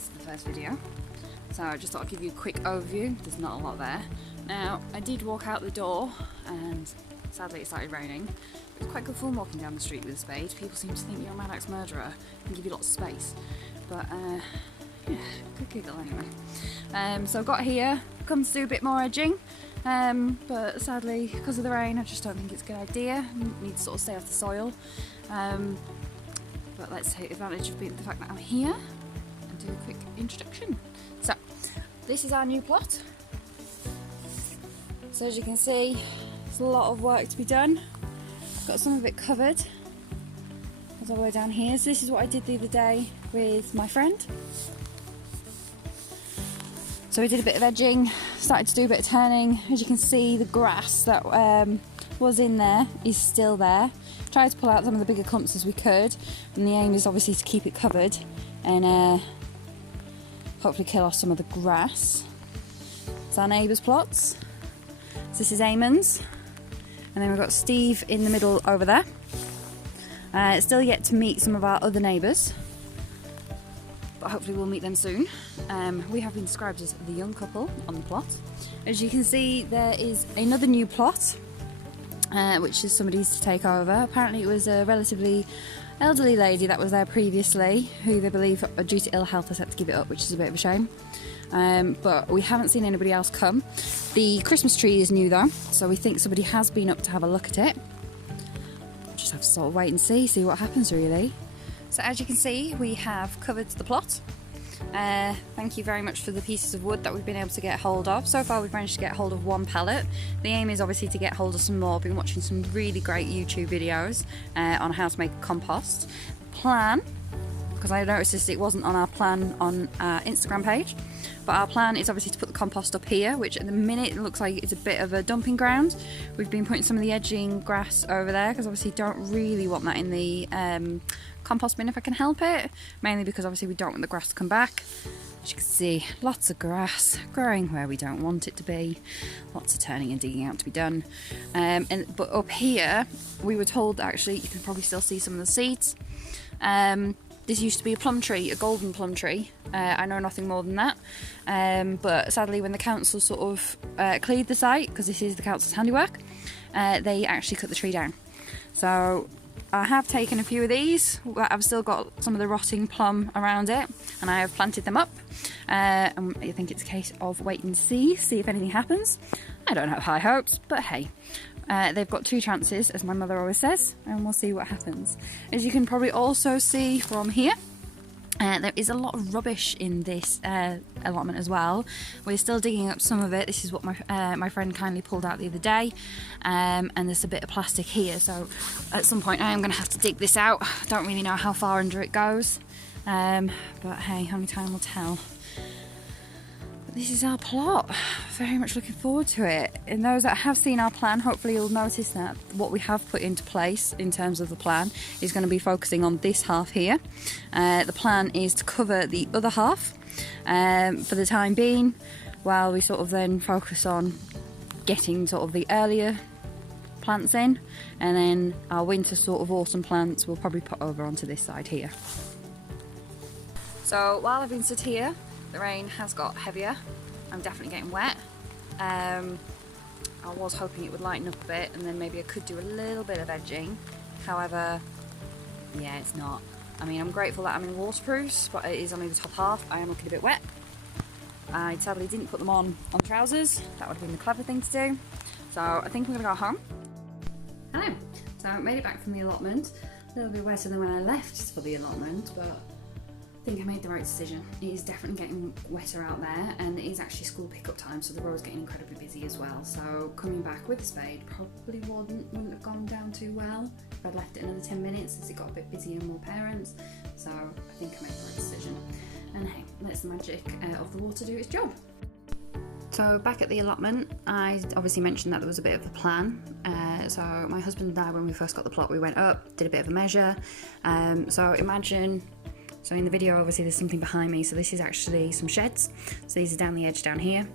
This is the first video, so I just thought I'd give you a quick overview. There's not a lot there. Now, I did walk out the door and sadly it started raining. It was quite good fun walking down the street with a spade. People seem to think you're a Mad Axe murderer and give you lots of space. But yeah, good giggle anyway. So I got here, come to do a bit more edging. But sadly, because of the rain, I just don't think it's a good idea. I need to sort of stay off the soil. But let's take advantage of the fact that I'm here and do a quick introduction. So, this is our new plot. So as you can see, there's a lot of work to be done. I've got some of it covered. Goes all the way down here. So this is what I did the other day with my friend. So we did a bit of edging, started to do a bit of turning. As you can see, the grass that was in there is still there. Tried to pull out some of the bigger clumps as we could, and the aim is obviously to keep it covered and hopefully kill off some of the grass. It's our neighbours' plots. So this is Eamon's, and then we've got Steve in the middle over there. Still yet to meet some of our other neighbours, but hopefully we'll meet them soon. We have been described as the young couple on the plot. As you can see, there is another new plot, which is somebody's to take over. Apparently it was a relatively elderly lady that was there previously, who they believe due to ill health has had to give it up, which is a bit of a shame. But we haven't seen anybody else come. The Christmas tree is new though, so we think somebody has been up to have a look at it. Just have to sort of wait and see what happens really. So as you can see, we have covered the plot. Thank you very much for the pieces of wood that we've been able to get hold of. So far we've managed to get hold of one pallet. The aim is obviously to get hold of some more. I've been watching some really great YouTube videos on how to make compost. Plan, because I noticed this, it wasn't on our plan on our Instagram page, but our plan is obviously to put the compost up here, which at the minute it looks like it's a bit of a dumping ground. We've been putting some of the edging grass over there because obviously don't really want that in the compost bin if I can help it, mainly because obviously we don't want the grass to come back. As you can see, lots of grass growing where we don't want it to be, lots of turning and digging out to be done. But up here we were told, actually you can probably still see some of the seeds. This used to be a plum tree, a golden plum tree. I know nothing more than that, but sadly when the council sort of cleared the site, because this is the council's handiwork, they actually cut the tree down. So I have taken a few of these, I've still got some of the rotting plum around it, and I have planted them up. And I think it's a case of wait and see if anything happens. I don't have high hopes, but hey. They've got 2 chances, as my mother always says, and we'll see what happens. As you can probably also see from here, there is a lot of rubbish in this allotment as well. We're still digging up some of it. This is what my friend kindly pulled out the other day, and there's a bit of plastic here, so at some point I am going to have to dig this out. I don't really know how far under it goes, but hey, only time will tell. This is our plot. Very much looking forward to it. And those that have seen our plan, hopefully you'll notice that what we have put into place in terms of the plan is going to be focusing on this half here. The plan is to cover the other half for the time being, while we sort of then focus on getting sort of the earlier plants in, and then our winter sort of autumn plants we'll probably put over onto this side here. So while I've been stood here, the rain has got heavier. I'm definitely getting wet. I was hoping it would lighten up a bit and then maybe I could do a little bit of edging. However, yeah, it's not. I mean, I'm grateful that I'm in waterproofs, but it is only the top half. I am looking a bit wet. I sadly didn't put them on trousers. That would have been the clever thing to do. So I think I'm gonna go home. Hello. So I made it back from the allotment. A little bit wetter than when I left for the allotment, but I think I made the right decision. It is definitely getting wetter out there, and it is actually school pickup time, so the road's getting incredibly busy as well. So coming back with a spade probably wouldn't have gone down too well if I'd left it another 10 minutes, as it got a bit busier and more parents. So I think I made the right decision. And hey, let's the magic of the water do its job. So back at the allotment, I obviously mentioned that there was a bit of a plan. So my husband and I, when we first got the plot, we went up, did a bit of a measure. So imagine. So in the video, obviously there's something behind me, so this is actually some sheds. So these are down the edge down here.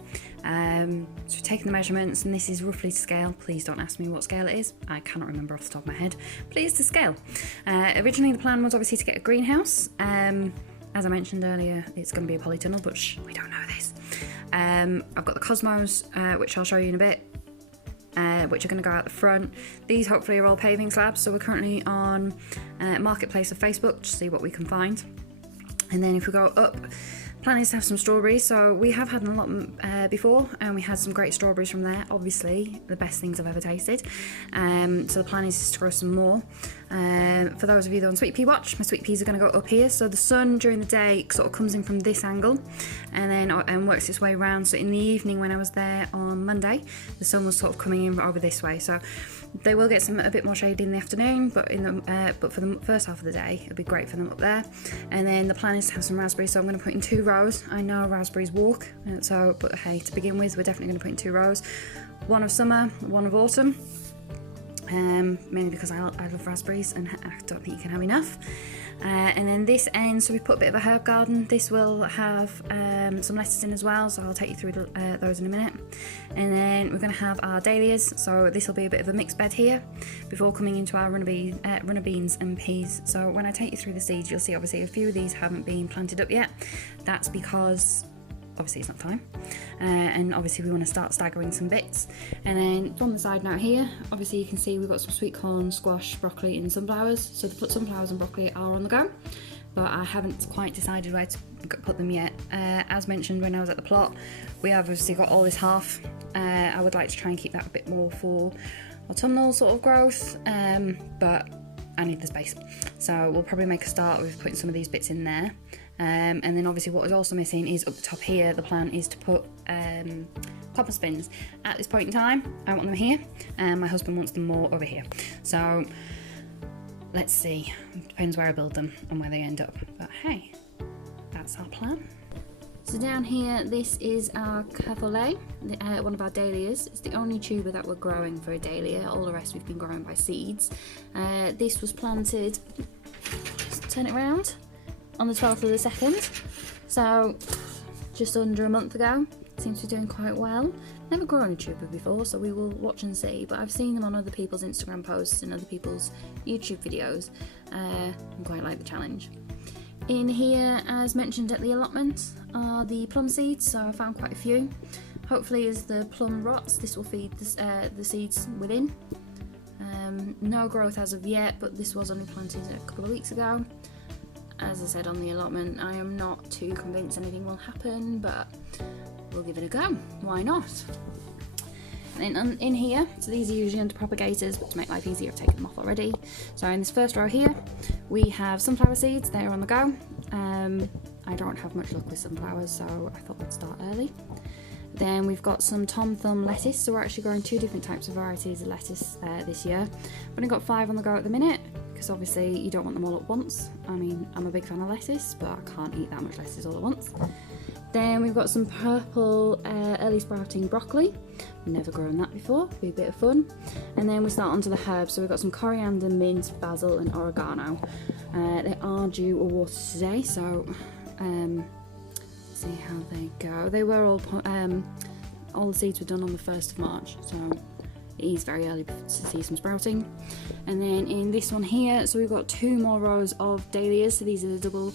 So we've taken the measurements, and this is roughly to scale. Please don't ask me what scale it is. I cannot remember off the top of my head, but it is to scale. Originally the plan was obviously to get a greenhouse. as I mentioned earlier, it's going to be a polytunnel, but shh, we don't know this. I've got the Cosmos, which I'll show you in a bit, which are going to go out the front. These hopefully are all paving slabs, so we're currently on Marketplace of Facebook to see what we can find. And then if we go up, plan is to have some strawberries. So we have had an allotment before, and we had some great strawberries from there. Obviously, the best things I've ever tasted. So the plan is to grow some more. For those of you that are on Sweet Pea Watch, my sweet peas are going to go up here. So the sun during the day sort of comes in from this angle, and then works its way around. So in the evening, when I was there on Monday, the sun was sort of coming in over this way. So they will get a bit more shade in the afternoon, but for the first half of the day, it'll be great for them up there. And then the plan is to have some raspberries, so I'm going to put in 2 rows. I know raspberries walk, but hey, to begin with, we're definitely going to put in 2 rows. One of summer, one of autumn. Mainly because I love raspberries and I don't think you can have enough. And then this end, so we put a bit of a herb garden. This will have some lettuce in as well, so I'll take you through those in a minute. And then we're going to have our dahlias, so this will be a bit of a mixed bed here before coming into our runner beans and peas. So when I take you through the seeds, you'll see obviously a few of these haven't been planted up yet. That's because obviously it's not time, and obviously we want to start staggering some bits. And then from the side now here, obviously you can see we've got some sweet corn, squash, broccoli and sunflowers. So the sunflowers and broccoli are on the go, but I haven't quite decided where to put them yet. As mentioned when I was at the plot, we have obviously got all this half. I would like to try and keep that a bit more for autumnal sort of growth, but I need the space, so we'll probably make a start with putting some of these bits in there. And then obviously what is also missing is up the top here, the plan is to put copper spins. At this point in time, I want them here, and my husband wants them more over here. So let's see, it depends where I build them and where they end up. But hey, that's our plan. So down here, this is our cassoulet, one of our dahlias. It's the only tuber that we're growing for a dahlia. All the rest we've been growing by seeds. This was planted, just turn it around, on the 12th of the 2nd. So just under a month ago. Seems to be doing quite well. Never grown a tuber before, so we will watch and see, but I've seen them on other people's Instagram posts and other people's YouTube videos. I quite like the challenge. In here, as mentioned at the allotment, are the plum seeds, so I found quite a few. Hopefully as the plum rots, this will feed the seeds within. No growth as of yet, but this was only planted a couple of weeks ago. As I said on the allotment, I am not too convinced anything will happen, but we'll give it a go. Why not? And then in here, so these are usually under propagators, but to make life easier, I've taken them off already. So in this first row here, we have sunflower seeds. They're on the go. I don't have much luck with sunflowers, so I thought I'd start early. Then we've got some Tom Thumb lettuce, so we're actually growing 2 different types of varieties of lettuce this year. I've only got 5 on the go at the minute, because obviously you don't want them all at once. I mean, I'm a big fan of lettuce, but I can't eat that much lettuce all at once. Then we've got some purple early sprouting broccoli. Never grown that before, be a bit of fun. And then we start onto the herbs, so we've got some coriander, mint, basil and oregano. They are due a water today, so see how they go. They were all the seeds were done on the 1st of March, so it is very early to see some sprouting. And then in this one here, so we've got 2 more rows of dahlias, so these are the double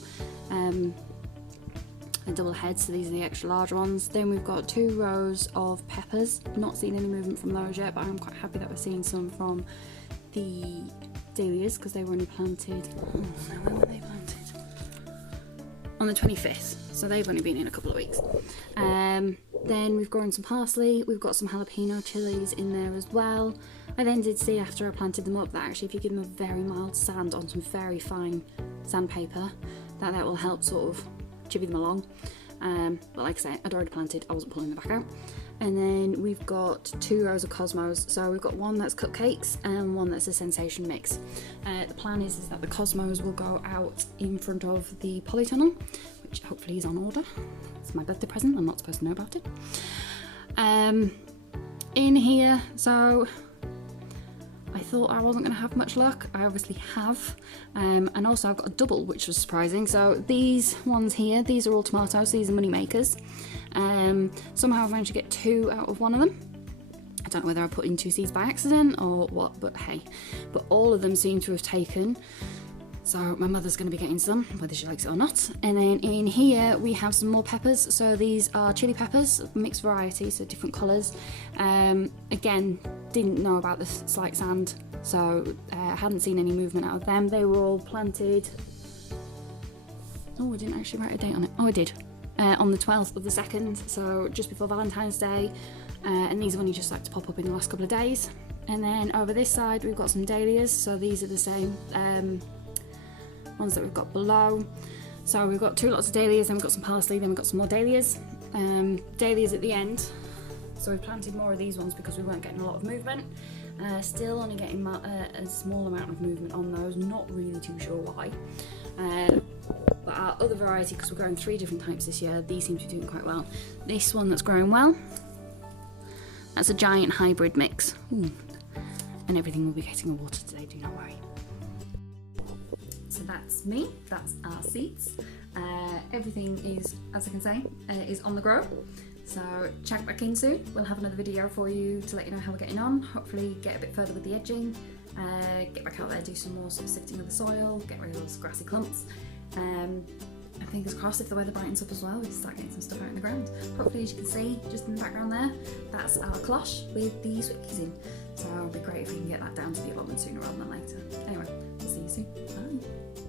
heads, so these are the extra large ones. Then we've got 2 rows of peppers. Not seen any movement from those yet, but I'm quite happy that we're seeing some from the dahlias because they were only planted, when were they planted? On the 25th, so they've only been in a couple of weeks. Then we've grown some parsley, we've got some jalapeno chilies in there as well. I then did see after I planted them up that actually if you give them a very mild sand on some very fine sandpaper, that will help sort of chivvy them along. But like I say, I'd already planted, I wasn't pulling them back out. And then we've got 2 rows of Cosmos, so we've got one that's cupcakes and one that's a sensation mix. The plan is that the Cosmos will go out in front of the polytunnel, which hopefully is on order. It's my birthday present, I'm not supposed to know about it. In here, so I thought I wasn't going to have much luck. I obviously have. And also I've got a double, which was surprising. So these ones here, these are all tomatoes, these are money makers. Somehow I've managed to get 2 out of one of them. I don't know whether I put in 2 seeds by accident or what, but hey. But all of them seem to have taken So my mother's going to be getting some, whether she likes it or not. And then in here we have some more peppers. So these are chili peppers, mixed variety, so different colours. Again, didn't know about the slight sand, so hadn't seen any movement out of them. They were all planted. Oh, I didn't actually write a date on it. Oh, I did. On the 12th of the 2nd, so just before Valentine's Day. And these have only just like to pop up in the last couple of days. And then over this side we've got some dahlias. So these are the same ones that we've got below. So we've got 2 lots of dahlias, then we've got some parsley, then we've got some more dahlias. Dahlias at the end. So we planted more of these ones because we weren't getting a lot of movement. Still only getting a small amount of movement on those, not really too sure why. But our other variety, because we're growing 3 different types this year, these seem to be doing quite well. This one that's growing well, that's a giant hybrid mix. Ooh. And everything will be getting water today, do not worry. So that's me, that's our seeds. Everything is, as I can say, is on the grow. So check back in soon. We'll have another video for you to let you know how we're getting on. Hopefully get a bit further with the edging, get back out there, do some more sort of sifting of the soil, get rid of those grassy clumps. And fingers crossed, if the weather brightens up as well, we can start getting some stuff out in the ground. Hopefully, as you can see, just in the background there, that's our cloche with the sweet peas in. So it'll be great if we can get that down to the allotment sooner rather than later. Anyway, we'll see you soon. Bye.